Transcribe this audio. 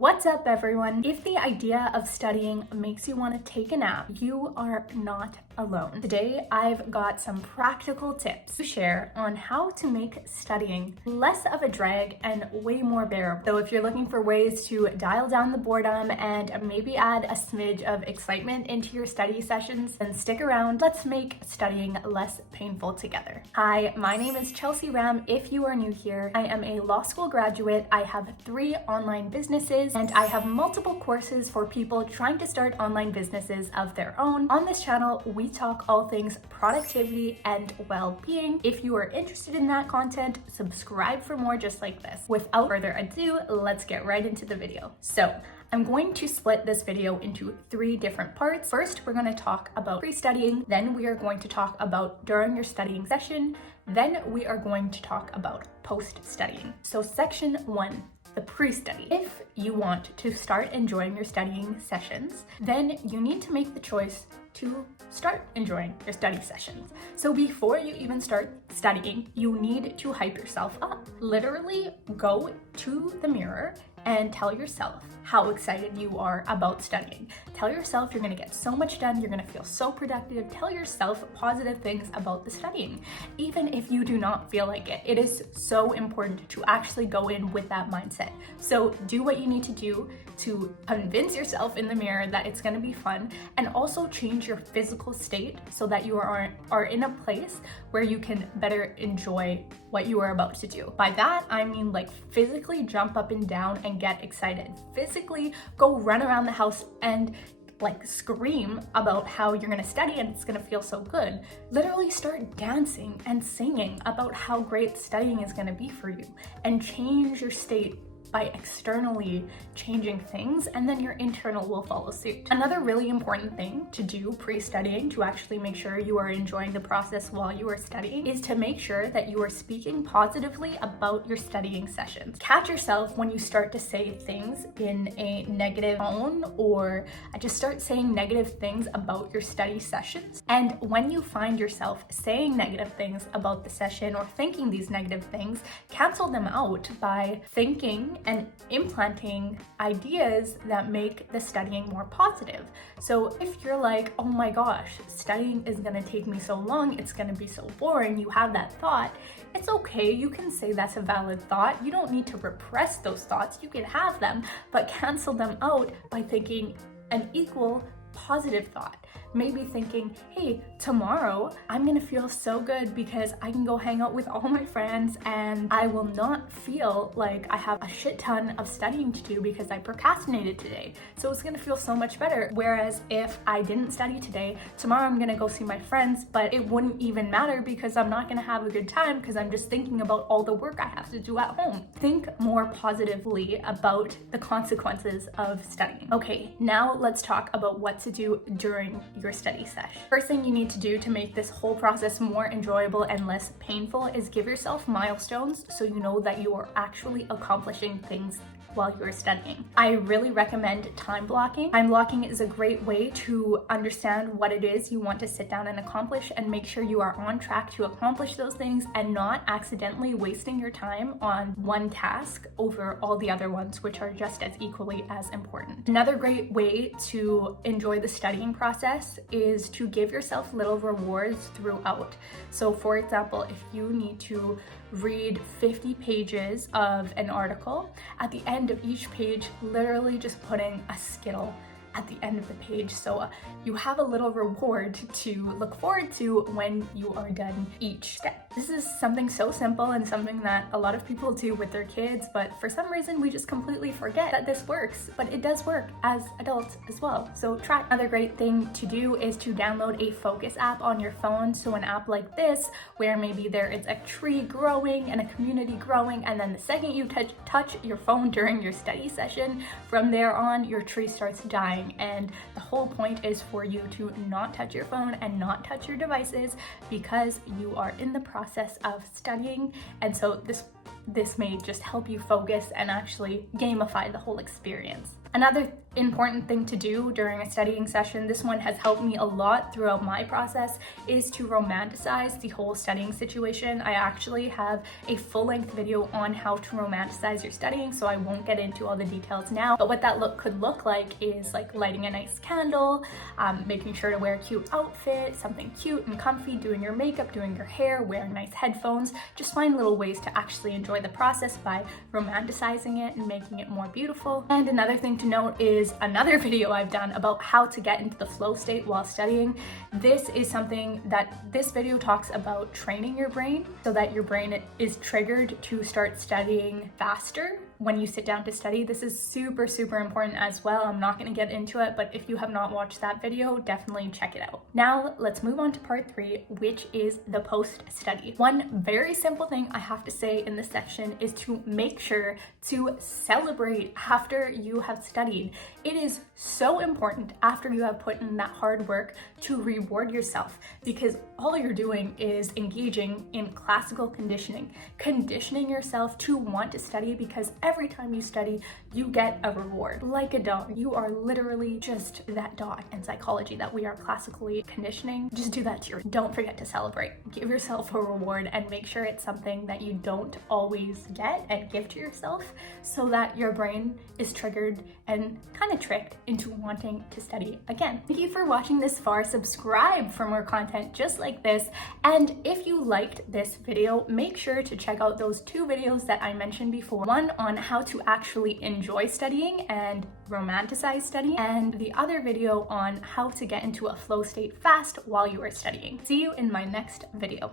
What's up, everyone? If the idea of studying makes you want to take a nap, you are not alone. Today, I've got some practical tips to share on how to make studying less of a drag and way more bearable. So if you're looking for ways to dial down the boredom and maybe add a smidge of excitement into your study sessions, then stick around. Let's make studying less painful together. Hi, my name is Chelsea Ram. If you are new here, I am a law school graduate. I have 3 online businesses, and I have multiple courses for people trying to start online businesses of their own. On this channel, we talk all things productivity and well-being. If you are interested in that content, subscribe for more just like this. Without further ado, let's get right into the video. So, I'm going to split this video into 3 different parts. First, we're going to talk about pre-studying, then we are going to talk about during your studying session, then we are going to talk about post-studying. So section 1, the pre-study. If you want to start enjoying your studying sessions, then you need to make the choice to start enjoying your study sessions. So before you even start studying, you need to hype yourself up. Literally go to the mirror and tell yourself how excited you are about studying. Tell yourself you're gonna get so much done, you're gonna feel so productive. Tell yourself positive things about the studying. Even if you do not feel like it, it is so important to actually go in with that mindset. So do what you need to do to convince yourself in the mirror that it's gonna be fun, and also change your physical state so that you are in a place where you can better enjoy what you are about to do. By that, I mean like physically jump up and down and get excited. Physically go run around the house and like scream about how you're gonna study and it's gonna feel so good. Literally start dancing and singing about how great studying is gonna be for you, and change your state by externally changing things, and then your internal will follow suit. Another really important thing to do pre-studying to actually make sure you are enjoying the process while you are studying is to make sure that you are speaking positively about your studying sessions. Catch yourself when you start to say things in a negative tone, or just start saying negative things about your study sessions. And when you find yourself saying negative things about the session or thinking these negative things, cancel them out by thinking and implanting ideas that make the studying more positive. So if you're like, oh my gosh, studying is gonna take me so long, it's gonna be so boring, you have that thought, it's okay, you can say that's a valid thought. You don't need to repress those thoughts, you can have them, but cancel them out by thinking an equal positive thought. Maybe thinking, hey, tomorrow I'm gonna feel so good because I can go hang out with all my friends and I will not feel like I have a shit ton of studying to do because I procrastinated today. So it's gonna feel so much better. Whereas if I didn't study today, tomorrow I'm gonna go see my friends, but it wouldn't even matter because I'm not gonna have a good time because I'm just thinking about all the work I have to do at home. Think more positively about the consequences of studying. Okay, now let's talk about what to do during your study session. First thing you need to do to make this whole process more enjoyable and less painful is give yourself milestones so you know that you are actually accomplishing things while you're studying. I really recommend time blocking. Time blocking is a great way to understand what it is you want to sit down and accomplish, and make sure you are on track to accomplish those things and not accidentally wasting your time on one task over all the other ones, which are just as equally as important. Another great way to enjoy the studying process is to give yourself little rewards throughout. So for example, if you need to read 50 pages of an article, at the end of each page, literally just putting a Skittle at the end of the page, so you have a little reward to look forward to when you are done each step. This is something so simple and something that a lot of people do with their kids, but for some reason we just completely forget that this works, but it does work as adults as well, so try. Another great thing to do is to download a focus app on your phone. So an app like this, where maybe there is a tree growing and a community growing, and then the second you touch your phone during your study session, from there on your tree starts dying. And the whole point is for you to not touch your phone and not touch your devices because you are in the process of studying. And so this may just help you focus and actually gamify the whole experience. Another important thing to do during a studying session, this one has helped me a lot throughout my process, is to romanticize the whole studying situation. I actually have a full-length video on how to romanticize your studying, so I won't get into all the details now. But what that could look like is like lighting a nice candle, making sure to wear a cute outfit, something cute and comfy, doing your makeup, doing your hair, wearing nice headphones. Just find little ways to actually enjoy the process by romanticizing it and making it more beautiful. And another thing to note is another video I've done about how to get into the flow state while studying. This is something that this video talks about training your brain so that your brain is triggered to start studying faster when you sit down to study. This is super, super important as well. I'm not going to get into it, but if you have not watched that video, definitely check it out. Now let's move on to part 3, which is the post-study. One very simple thing I have to say in this section is to make sure to celebrate after you have studied. It is so important after you have put in that hard work to reward yourself, because all you're doing is engaging in classical conditioning yourself to want to study, because every time you study, you get a reward. Like a dog, you are literally just that dog in psychology that we are classically conditioning. Just do that to your, don't forget to celebrate. Give yourself a reward and make sure it's something that you don't always get and give to yourself, so that your brain is triggered and kind of tricked into wanting to study again. Thank you for watching this far. Subscribe for more content just like this. And if you liked this video, make sure to check out those 2 videos that I mentioned before. One on how to actually enjoy studying and romanticize studying, and the other video on how to get into a flow state fast while you are studying. See you in my next video.